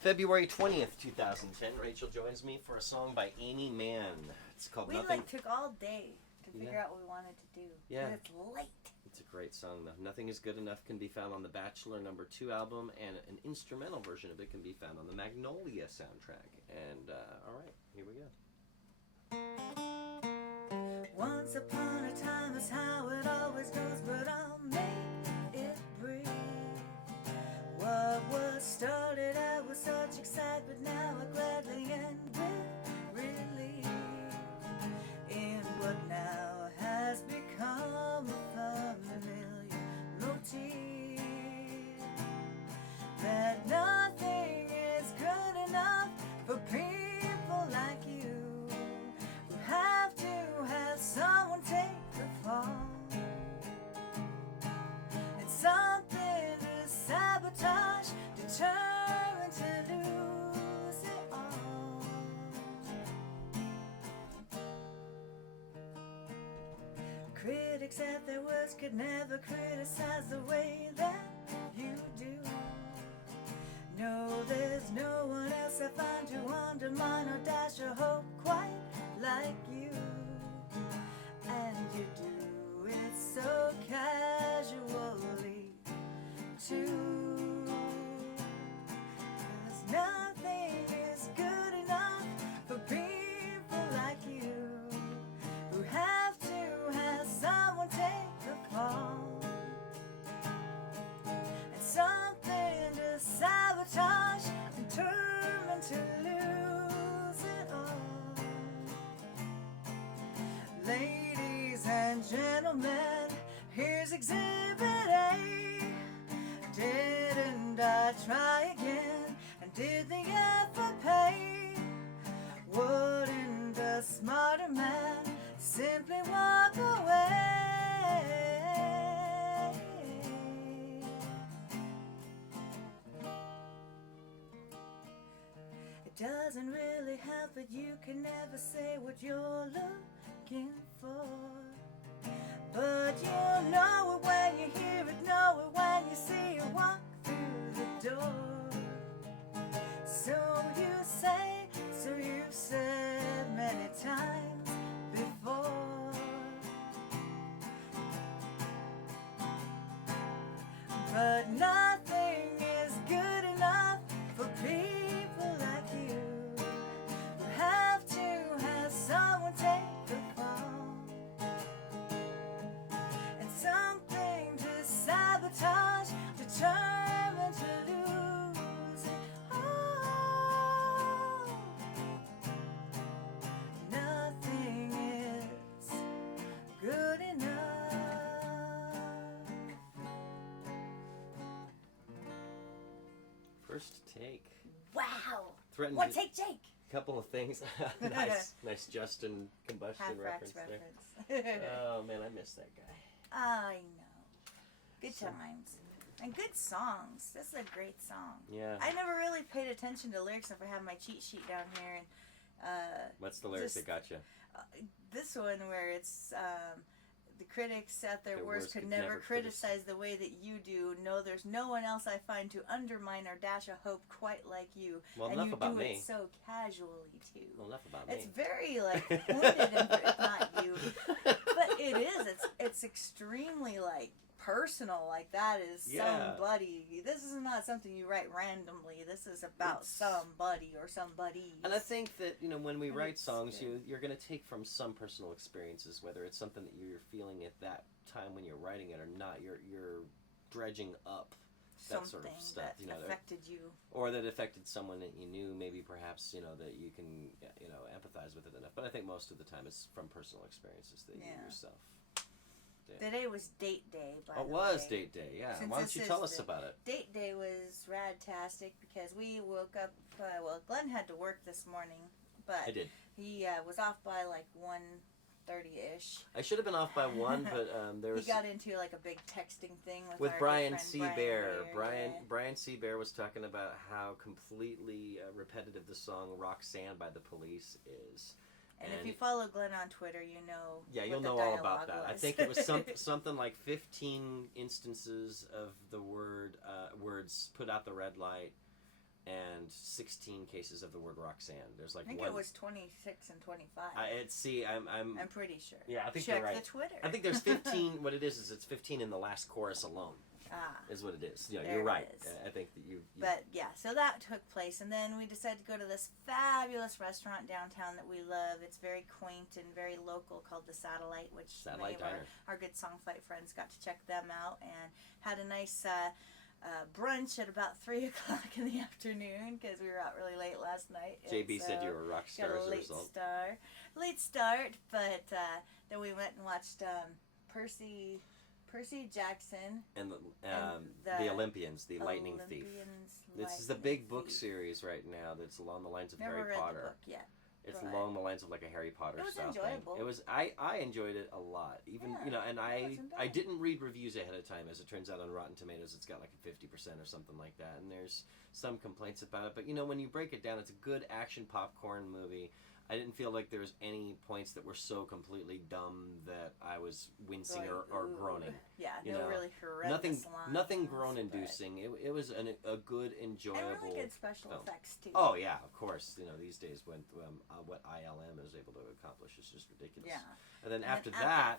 February 20th, 2010. Rachel joins me for a song by Aimee Mann. It's called We Nothing. took all day to figure out what we wanted to do. Yeah. It's late. It's a great song, though. Nothing is Good Enough can be found on the Bachelor #2 album, and an instrumental version of it can be found on the Magnolia soundtrack. And, all right, here we go. Once upon a time is how it always goes, but I'll make it brief. What was started out with such excitement, now I gladly end with relief. In what now has become a familiar motif, that nothing is good enough for people like you, who have to have someone take the fall, and something to sabotage, determined to lose it all. Critics at their worst could never criticize the way that you do. No, there's no one else I find to undermine or dash or hope quite like you. And you do it so casually too. 'Cause nothing is good enough for people like you, who have to have someone take the fall, and something to sabotage, determined to lose it all. Ladies and gentlemen, here's Exhibit A. Didn't I try again, and did the effort pay? Wouldn't a smarter man simply walk away? It doesn't really help that you can never say what you're looking for, but you know it when you hear it, know it when you see it walk through the door. So you say, so you've said many times before, but nothing is good enough for people like you, who have to have someone take the fall, and something to sabotage, determined to lose it all. Nothing is good enough. First take. Wow. Threatened One to- take, Jake. Couple of things. Nice Justin Combustion Half reference Rax there. reference. Oh, man, I miss that guy. I know. Good times. And good songs. This is a great song. Yeah. I never really paid attention to lyrics if I have my cheat sheet down here. And What's the lyrics just- that got you? this one where it's the critics at their worst could never criticize the way that you do. No, there's no one else I find to undermine or dash a hope quite like you. Well, and enough you about do me. it so casually too. Well, enough about It's me. very pointed and not you, but it is. It's extremely personal. That is somebody. This is not something you write randomly. This is about somebody or somebody. And I think that, when we write songs, good. you're going to take from some personal experiences, whether it's something that you're feeling at that time when you're writing it or not. You're dredging up that sort of stuff, that affected you, or that affected someone that you knew. Maybe perhaps that you can empathize with it enough. But I think most of the time it's from personal experiences that you yourself. Today was date day, by the way. It was date day, yeah. Since Why don't you tell us about it? Date day was radtastic because we woke up, Glenn had to work this morning, but I did. He was off by 1:30-ish. I should have been off by 1, but there was... He got into a big texting thing with our Brian good C. friend Bear. Brian Brian C. Bear was talking about how completely repetitive the song Roxanne by the Police is. And if you follow Glenn on Twitter, you know. Yeah, what you'll the know all about that. dialogue I was. think it was something like 15 instances of the words "put out the red light," and 16 cases of the word Roxanne. There's like I think one. it was 26 and 25. I'm pretty sure. Yeah, I think Check you're right. the Twitter. I think there's 15. What it is it's 15 in the last chorus alone. Is what it is. Yeah, there you're right. it is. I think that you. But yeah, so that took place, and then we decided to go to this fabulous restaurant downtown that we love. It's very quaint and very local, called the Satellite, which many of our good Song Fight friends got to check them out, and had a nice brunch at about 3 o'clock in the afternoon because we were out really late last night. JB said you were a rock star as a result. Late start, but then we went and watched Percy Jackson and the Olympians, the Lightning Thief. This is the big book series right now that's along the lines of Harry Potter. The book yet. It's along the lines of like a Harry Potter style enjoyable. thing. It was I enjoyed it a lot. Even and I didn't read reviews ahead of time. As it turns out, on Rotten Tomatoes, it's got like a 50% or something like that. And there's some complaints about it, but when you break it down, it's a good action popcorn movie. I didn't feel like there was any points that were so completely dumb that I was wincing or groaning. Yeah, really horrendous lines. Nothing groan-inducing. It was a good, enjoyable. And really good special effects too. Oh yeah, of course. These days when what ILM is able to accomplish is just ridiculous. Yeah. And then after that,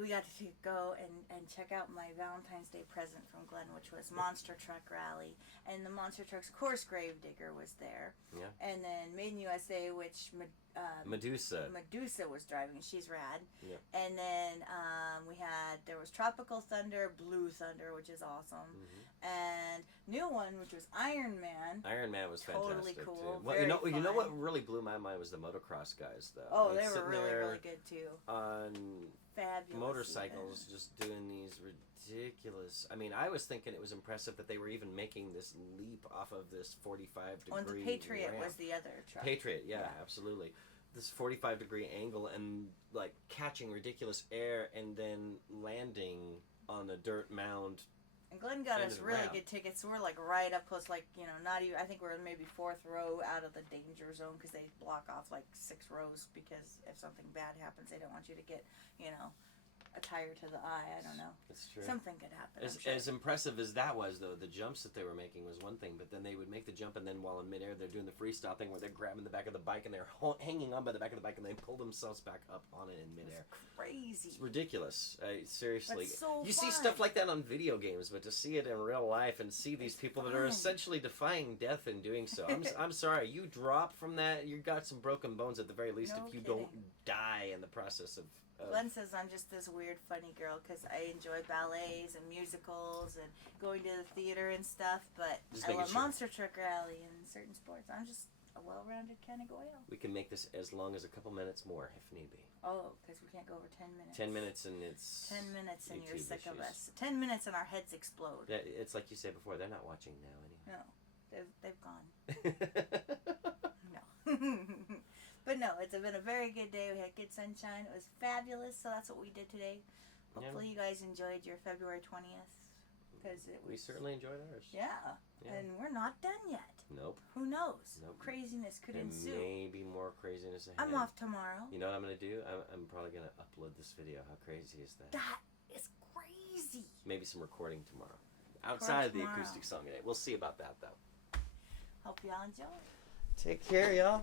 we got to go and check out my Valentine's Day present from Glenn, which was Monster Truck Rally, and the Monster Trucks, of course, Gravedigger was there. Yeah. And then Made in USA, which Medusa was driving. She's rad. Yeah. And then there was Tropical Thunder, Blue Thunder, which is awesome, and new one, which was Iron Man. Iron Man was totally fantastic cool. Too. Well, you know what really blew my mind was the motocross guys, though. Oh, they were really good too. On fabulous motorcycles, just doing these ridiculous. I mean, I was thinking it was impressive that they were even making this leap off of this 45-degree. And the Patriot ramp. Was the other truck. Patriot, yeah, absolutely. This 45-degree angle and like catching ridiculous air and then landing on a dirt mound. And Glenn got us really good tickets. So we're like right up close, like not even. I think we're maybe 4th row out of the danger zone because they block off like 6 rows because if something bad happens, they don't want you to get a tire to the eye. I don't know. That's true. Something could happen. As impressive as that was, though, the jumps that they were making was one thing, but then they would make the jump, and then while in midair, they're doing the freestyle thing where they're grabbing the back of the bike and they're hanging on by the back of the bike, and they pull themselves back up on it in midair. It's crazy. It's ridiculous. Seriously. That's so you fun. See stuff like that on video games, but to see it in real life and see these people that are essentially defying death in doing so, I'm sorry. You drop from that, you got some broken bones at the very least if you don't die in the process of. Glenn says I'm just this weird, funny girl because I enjoy ballets and musicals and going to the theater and stuff, but I love Monster Truck Rally and certain sports. I'm just a well-rounded kind of girl. We can make this as long as a couple minutes more if need be. Oh, because we can't go over 10 minutes. 10 minutes and it's 10 minutes and YouTube you're sick issues. of us. 10 minutes and our heads explode. It's like you said before, they're not watching now anyway. No, they've gone. No. But no, it's been a very good day. We had good sunshine. It was fabulous. So that's what we did today. Hopefully you guys enjoyed your February 20th. We certainly enjoyed ours. Yeah. And we're not done yet. Nope. Who knows? Nope. Craziness could ensue. Maybe more craziness ahead. I'm off tomorrow. You know what I'm going to do? I'm probably going to upload this video. How crazy is that? That is crazy. Maybe some recording tomorrow. Outside of the acoustic song today. We'll see about that, though. Hope y'all enjoy. Take care, y'all.